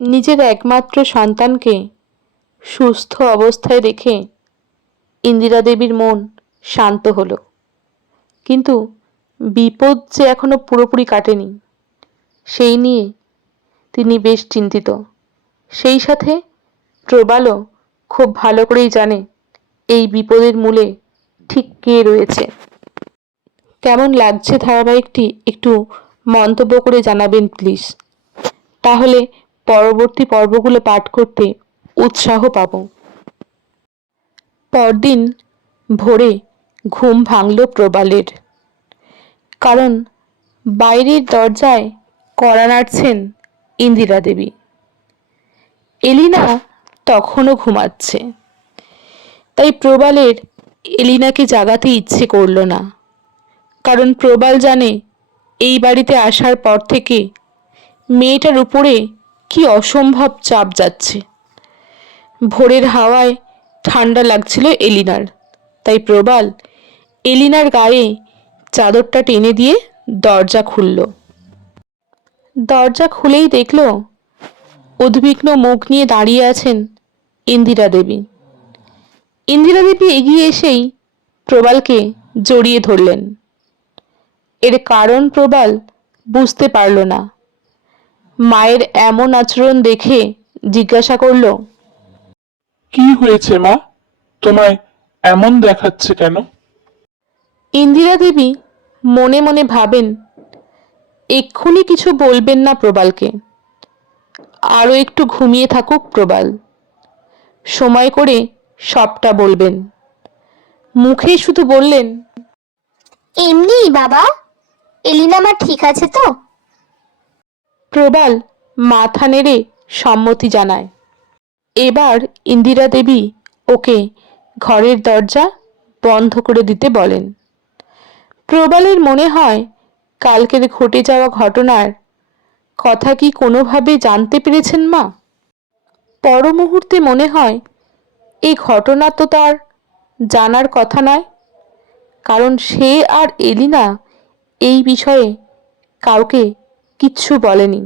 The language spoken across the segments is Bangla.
নিজের একমাত্র সন্তানকে সুস্থ অবস্থায় দেখে ইন্দিরা দেবীর মন শান্ত হলো। কিন্তু বিপদ যে এখনো পুরোপুরি কাটেনি, সেই নিয়ে তিনি বেশ চিন্তিত। সেই সাথে প্রবালও খুব ভালো করেই জানে এই বিপদের মূলে ঠিক কে রয়েছে। কেমন লাগছে ধারাবাহিকটি একটু মন্তব্য করে জানাবেন প্লিজ, তাহলে পরবর্তী পর্বগুলো পাঠ করতে উৎসাহ পাব। পরদিন ভোরে ঘুম ভাঙল প্রবালের, কারণ বাইরের দরজায় কড়া নাড়ছেন ইন্দিরা দেবী। এলিনা তখনও ঘুমাচ্ছে, তাই প্রবালের এলিনাকে জাগাতে ইচ্ছে করল না। কারণ প্রবাল জানে এই বাড়িতে আসার পর থেকে মেয়েটার উপরে কি অসম্ভব চাপ যাচ্ছে। ভোরের হাওয়ায় ঠান্ডা লাগছিল এলিনার, তাই প্রবাল এলিনার গায়ে চাদরটা টেনে দিয়ে দরজা খুলল। দরজা খুলেই দেখল উদ্বিগ্ন মুখ নিয়ে দাঁড়িয়ে আছেন ইন্দিরা দেবী। ইন্দিরা দেবী এগিয়ে এসেই প্রবালকে জড়িয়ে ধরলেন। এর কারণ প্রবাল বুঝতে পারল না। মায়ের এমন আচরণ দেখে জিজ্ঞাসা করল, কি হয়েছে মা? তোমায় এমন দেখাচ্ছে কেন? ইন্দিরা দেবী মনে মনে ভাবেন এক্ষুনি কিছু বলবেন না প্রবালকে, আরও একটু ঘুমিয়ে থাকুক প্রবাল, সময় করে সবটা বলবেন। মুখে শুধু বললেন, এমনি বাবা, এলিনা মা ঠিক আছে তো? প্রবাল মাথা নেড়ে সম্মতি জানায়। এবার ইন্দিরা দেবী ওকে ঘরের দরজা বন্ধ করে দিতে বলেন। প্রবালের মনে হয় কালকের ঘটে যাওয়া ঘটনার কথা কি কোনোভাবে জানতে পেরেছেন মা। পর মুহূর্তে মনে হয় এই ঘটনা তো তার জানার কথা নয়, কারণ সে আর এলিনা এই বিষয়ে কাউকে কিচ্ছু বলেনি।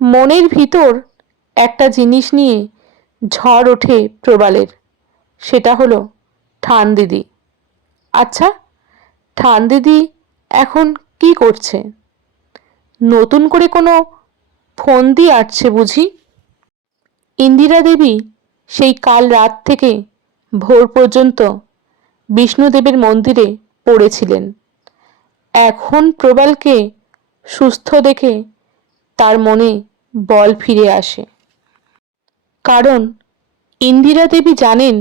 মনের ভিতর একটা জিনিস নিয়ে ঝড় ওঠে প্রবালের, সেটা হলো ঠান দিদি। আচ্ছা, ঠান দিদি এখন কি করছে? নতুন করে কোনো ফন্দি আটছে বুঝি? ইন্দিরা দেবী সেই কাল রাত থেকে ভোর পর্যন্ত বিষ্ণুদেবের মন্দিরে পড়েছিলেন। এখন প্রবালকে সুস্থ দেখে তার মনে বল ফিরে আসে। কারণ ইন্দিরা দেবী জানেন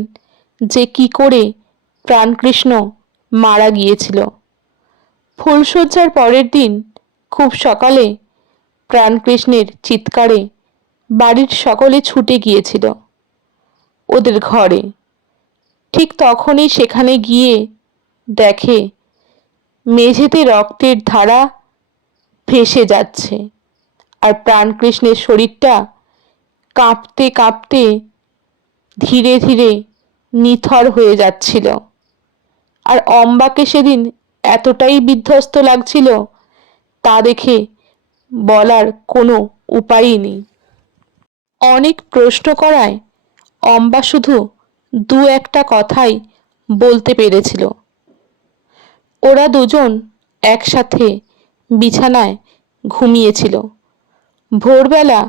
যে কি করে প্রাণকৃষ্ণ মারা গিয়েছিল। ফুলশয্যার পরের দিন খুব সকালে প্রাণকৃষ্ণের চিৎকারে বাড়ির সকলে ছুটে গিয়েছিল ওদের ঘরে। ঠিক তখনই সেখানে গিয়ে দেখে মেঝেতে রক্তের ধারা ভেসে যাচ্ছে, আর প্রাণকৃষ্ণের শরীরটা কাঁপতে কাঁপতে ধীরে ধীরে নিথর হয়ে যাচ্ছিল। আর অম্বাকে সেদিন এতটাই বিধ্বস্ত লাগছিল তা দেখে বলার কোনো উপায়ই নেই। অনেক প্রশ্ন করায় অম্বা শুধু দু একটা কথাই বলতে পেরেছিল। ওরা দুজন একসাথে বিছানায় ঘুমিয়েছিল। ভোরবেলা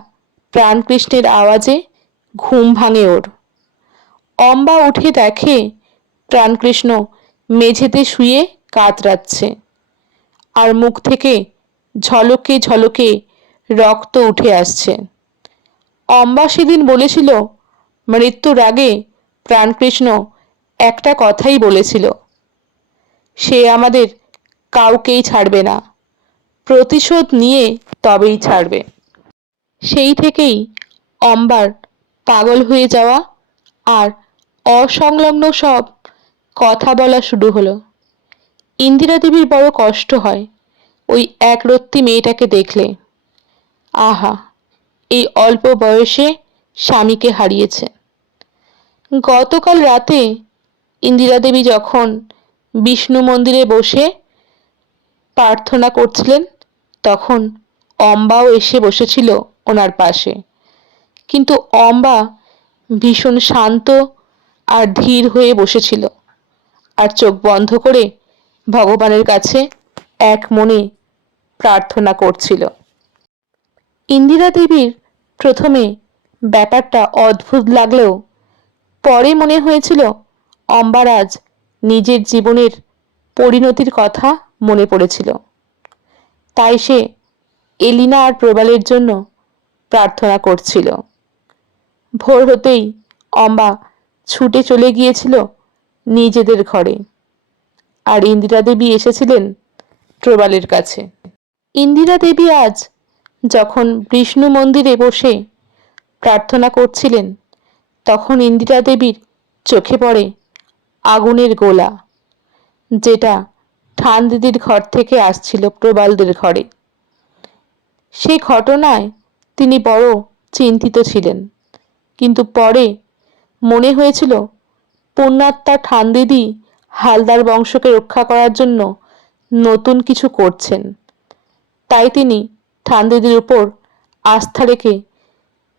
প্রাণকৃষ্ণের আওয়াজে ঘুম ভাঙে ওর। অম্বা উঠে দেখে প্রাণকৃষ্ণ মেঝেতে শুয়ে কাতরাচ্ছে, আর মুখ থেকে ঝলকে ঝলকে রক্ত উঠে আসছে। অম্বা সেদিন বলেছিল মৃত্যুর আগে প্রাণকৃষ্ণ একটা কথাই বলেছিল, সে আমাদের কাউকেই ছাড়বে না, প্রতিশোধ নিয়ে তবেই ছাড়বে। সেই থেকেই অম্বার পাগল হয়ে যাওয়া আর অসংলগ্ন সব কথা বলা শুরু হলো। ইন্দিরা দেবীর বড় কষ্ট হয় ওই একরত্তি মেয়েটাকে দেখলে। আহা, এই অল্প বয়সে স্বামীকে হারিয়েছে। গতকাল রাতে ইন্দিরা দেবী যখন বিষ্ণু মন্দিরে বসে প্রার্থনা করছিলেন, তখন অম্বাও এসে বসেছিল ওনার পাশে, কিন্তু অম্বা ভীষণ শান্ত আর ধীর হয়ে বসেছিল আর চোখ বন্ধ করে ভগবানের কাছে এক মনে প্রার্থনা করছিল। ইন্দিরা দেবীর প্রথমে ব্যাপারটা অদ্ভুত লাগলেও পরে মনে হয়েছিল অম্বার আজ নিজের জীবনের পরিণতির কথা মনে পড়েছিল, তাই সে এলিনা আর প্রবালের জন্য প্রার্থনা করছিল। ভোর হতেই অম্বা ছুটে চলে গিয়েছিল নিজেদের ঘরে, আর ইন্দিরা দেবী এসেছিলেন প্রবালের কাছে। ইন্দিরা দেবী আজ যখন বিষ্ণু মন্দিরে বসে প্রার্থনা করছিলেন, তখন ইন্দিরা দেবীর চোখে পড়ে আগুনের গোলা, যেটা ঠান দিদির ঘর থেকে আসছিল প্রবালদের ঘরে। সেই ঘটনায় তিনি বড় চিন্তিত ছিলেন, কিন্তু পরে মনে হয়েছিল পুণ্যাত্মা ঠান দিদি হালদার বংশকে রক্ষা করার জন্য নতুন কিছু করছেন, তাই তিনি ঠান দিদির উপর আস্থা রেখে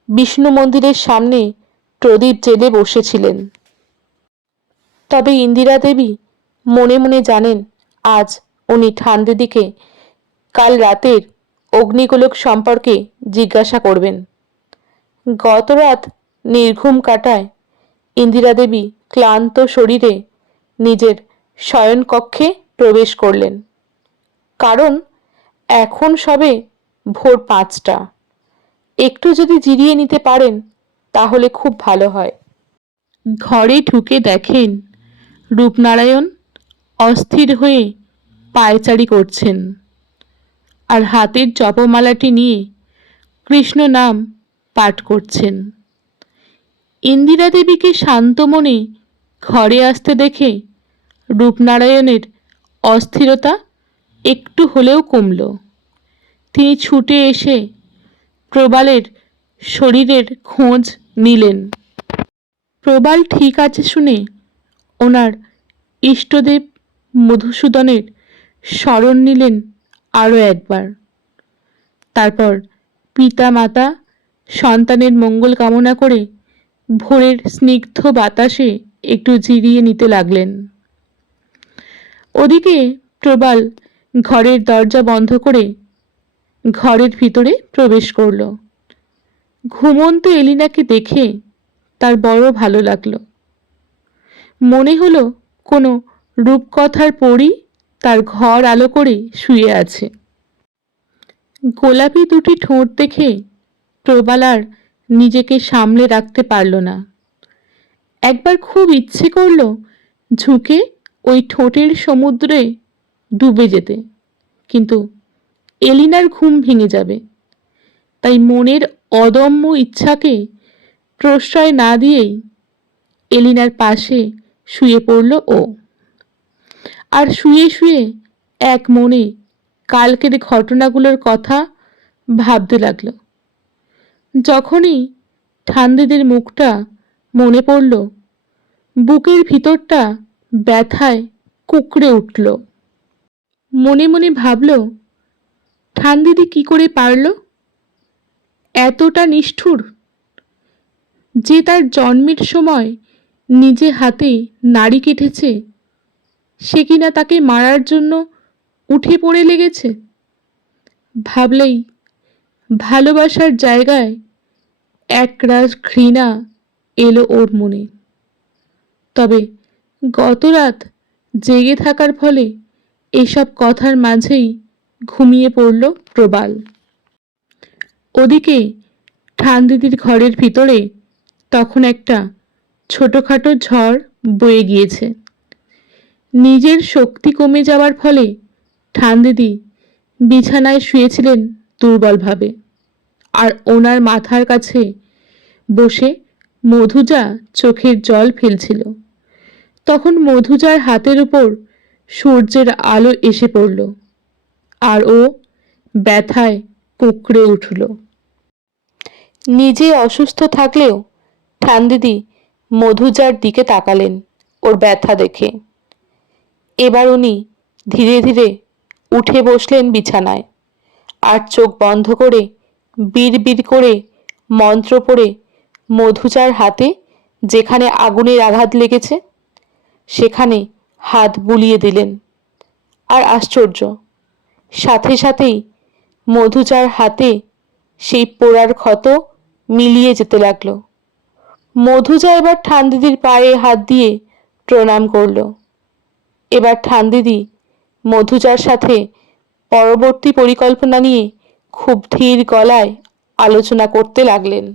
বিষ্ণু মন্দিরের সামনে প্রদীপ জেলে বসেছিলেন। তবে ইন্দিরা দেবী মনে মনে জানেন আজ উনি ঠান দিদিকে কাল রাতের অগ্নিগোলক সম্পর্কে জিজ্ঞাসা করবেন। গত রাত নির্ঘুম কাটায় ইন্দিরা দেবী ক্লান্ত শরীরে নিজের শয়নকক্ষে প্রবেশ করলেন, কারণ এখন সবে ভোর 5টা। একটু যদি জিরিয়ে নিতে পারেন তাহলে খুব ভালো হয়। ঘরে ঢুকে দেখেন রূপনারায়ণ অস্থির হয়ে পায়চারি করছেন আর হাতের জপমালাটি নিয়ে কৃষ্ণ নাম পাঠ করছেন। ইন্দিরা দেবীকে শান্ত মনে ঘরে আসতে দেখে রূপনারায়ণের অস্থিরতা একটু হলেও কমল। তিনি ছুটে এসে প্রবালের শরীরের খোঁজ নিলেন। প্রবাল ঠিক আছে শুনে ওনার ইষ্টদেব মধুসূদনের স্মরণ নিলেন আরও একবার। তারপর পিতা মাতা সন্তানের মঙ্গল কামনা করে ভোরের স্নিগ্ধ বাতাসে একটু জিরিয়ে নিতে লাগলেন। ওদিকে প্রবাল ঘরের দরজা বন্ধ করে ঘরের ভিতরে প্রবেশ করল। ঘুমন্ত এলিনাকে দেখে তার বড় ভালো লাগলো। মনে হলো কোনো রূপকথার পরী তার ঘর আলো করে শুয়ে আছে। গোলাপি দুটি ঠোঁট দেখে প্রবাল আর নিজেকে সামলে রাখতে পারল না। একবার খুব ইচ্ছে করল ঝুঁকে ওই ঠোঁটের সমুদ্রে ডুবে যেতে, কিন্তু এলিনার ঘুম ভেঙে যাবে, তাই মনের অদম্য ইচ্ছাকে প্রশ্রয় না দিয়েই এলিনার পাশে শুয়ে পড়ল ও। আর শুয়ে শুয়ে এক মনে কালকের ঘটনাগুলোর কথা ভাবতে লাগলো। যখনই ঠান্দিদের মুখটা মনে পড়ল, বুকের ভিতরটা ব্যথায় কুঁকড়ে উঠল। মনে মনে ভাবল, ঠান্দিদি কি করে পারল এতটা নিষ্ঠুর, যে তার জন্মের সময় নিজে হাতে নাড়ি কেটেছে, সে কিনা তাকে মারার জন্য উঠে পড়ে লেগেছে। ভাবলেই ভালোবাসার জায়গায় একরাশ ঘৃণা এলো ওর মনে। তবে গত রাত জেগে থাকার ফলে এসব কথার মাঝেই ঘুমিয়ে পড়ল প্রবাল। ওদিকে ঠান্দিদির ঘরের ভিতরে তখন একটা ছোটোখাটো ঝড় বয়ে গিয়েছে। নিজের শক্তি কমে যাওয়ার ফলে ঠান্দিদি বিছানায় শুয়েছিলেন দুর্বলভাবে, আর ওনার মাথার কাছে বসে মধুজা চোখের জল ফেলছিল। তখন মধুজার হাতের উপর সূর্যের আলো এসে পড়ল, আর ও ব্যথায় কুঁকড়ে উঠল। নিজে অসুস্থ থাকলেও ঠান্দিদি মধুজার দিকে তাকালেন ওর ব্যথা দেখে। এবার উনি ধীরে ধীরে উঠে বসলেন বিছানায়, আর চোখ বন্ধ করে বিড় করে মন্ত্র পড়ে মধুজার হাতে যেখানে আগুনের আঘাত লেগেছে সেখানে হাত বুলিয়ে দিলেন। আর আশ্চর্য, সাথে সাথেই মধুজার হাতে সেই পোড়ার ক্ষত মিলিয়ে যেতে লাগলো। মধুজা এবার ঠানদিদির পায়ে হাত দিয়ে প্রণাম করল। এবার ঠানদিদি মধুজার সাথে পরবর্তী পরিকল্পনা নিয়ে খুব ধীর গলায় আলোচনা করতে লাগলেন।